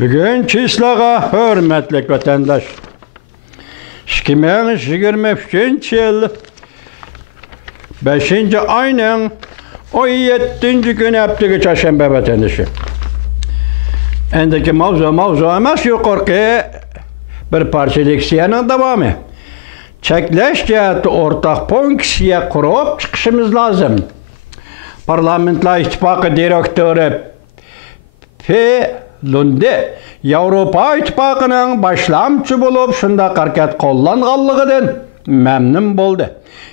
Bugün Çislağa hürmetlik vatandaş. 2023 yıl 5. ayının 17. günü haftaga çarşamba vatandaşı. Endeki mavzu emas yukarı bir parça leksiyanın devamı. Çekleş cihati ortak ponksiye kurup çıkışımız lazım. Parlamentler İttifakı direktörü P. Lunde, Avrupa İttifakının başlamçı bulup şunda hareket kollanğanlığıdan memnun boldu.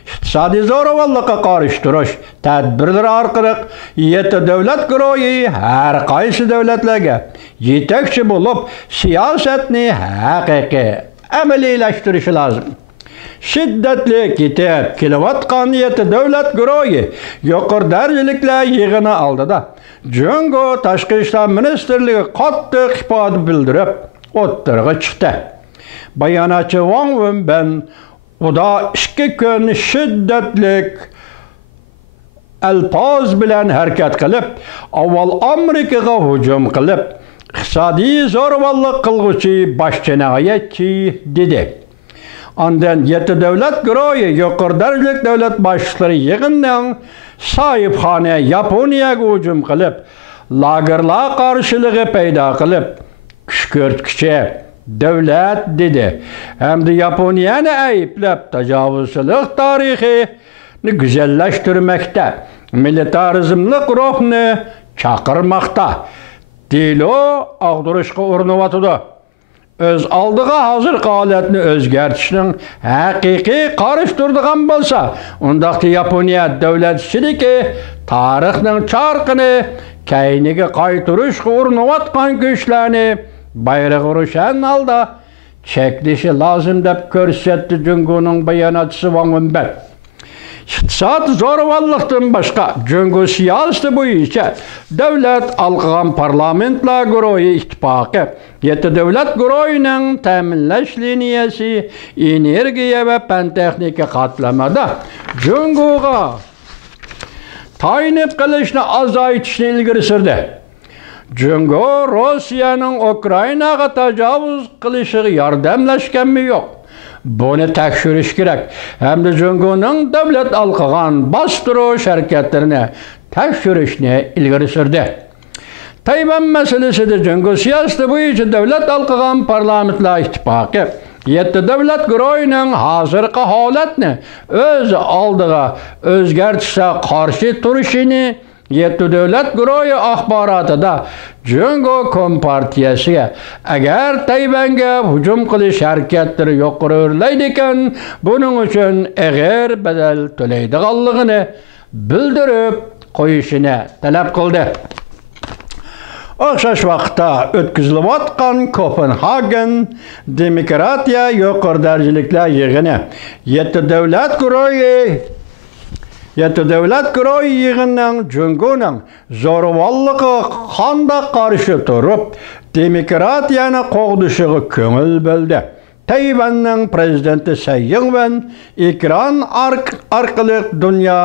İqtisadi zo'ravonlikqa qarshi turish tadbirlari orqali 7 davlat guruhi har qaysi davlatlarga yetakchi bulup siyosatni haqiqiy amaliylashtirishi lozim. Şiddetli gitip kilovatkan 7 davlat guruhi yuqori darajaliklar yig'ini oldida Jungo Tashqi ishlar ministrligi qattiq ifoda bildirib o'ttirg'i chiqdi. Bayonotchi Wang Wenbin uda 2 kun şiddetlik alfaz bilan harakat qilib, avval Amerikaga hujum qilib, iqtisodiy zo'ravonlik qilg'uchi boshchilig'i dedi. Ondan 7 davlat guruhi yuqori darajalik davlat boshliqlari yig'inidan sahibxona Yaponiyaga hujum qilib, lagerlar qarshiligi paydo qilib, kuchko'rtkicha davlat dedi. Hamda Yaponiyani ayblab tajovuzchilik tarixini güzellashtirmoqda, militarizmlik ruhni chaqirmoqda. Dilo ag'dirishga urinayotdi. Öz aldığı hazır holatni o'zgartirishning haqiqiy qarashtirdigan bo'lsa, undaqda Yaponiya davlatchiligi tarixning charqini kayniga qaytarishga urinayotgan kuchlarni bayrog'i ro'shan holda cheklashi lozim deb ko'rsatdi Jungoning bayonotchisi Wang Wenbin. İqtisad zo'ravonlikdan boshqa Jungo siyosati bo'yicha davlat alqagan parlamentlar guruhi ittifoqi 7 davlat guruhining ta'minlash liniyasi energiya va fan texnika qatlamada Jungoga tayin qilishni azaytishni ilgari surdi. Jungo Rossiyaning Ukrainaga tajovuz qilishiga yordamlashganmi yo'q? Bunu tekshirish kerak. Hamda Jungoning davlat alqagan bostirish harakatlarini tekshirishni ilgari surdi. Tayvan masalasida Jungo siyosati bo'yicha davlat alqagan parlamentlar ittifoqi 7 davlat guruhining hozirgi holatni o'z oldiga o'zgartirishga qarshi turishini 7 davlat guruhi axborotida Jungo kompartiyasiga agar Tayvanga hujum qilish harakatlari yuqori o'rlaydi ekan, buning uchun og'ir badal to'laydiganligini bildirib qo'yishini talab qildi. O'xshash vaqtda o'tkazilayotgan Kopenhagen demokratiya yuqori darajaliklar yig'ini 7 davlat guruhi yig'inining Jungoning zo'ravonligiga qanday qarshi turib, demokratiyani qo'g'dishiga ko'ngil bildi. Tayvanning prezidenti Tsai Ing-wen ekran orqali dunyo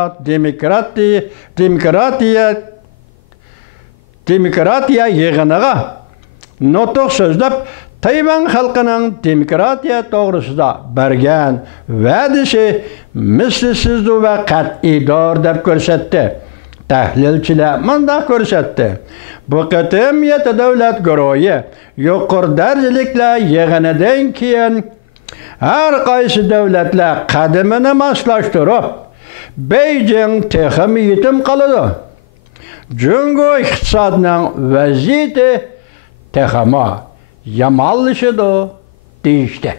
demokratiya yig'iniga nutq so'zlab, Tayvan xalqining demokratiya to'g'risida bergan va'dasi mislsiz va qat'iydor deb ko'rsatdi. Tahlilchilar bunday ko'rsatdi. Bu qatim 7 davlat guruhi yuqori darajaliklar yig'inidan keyin har qaysi davlatlar qadamini moslashtirib, Beijing texmi yetim qoladi. Jungo iqtisodining vaziyati texmi yomonlashadi deyishdi.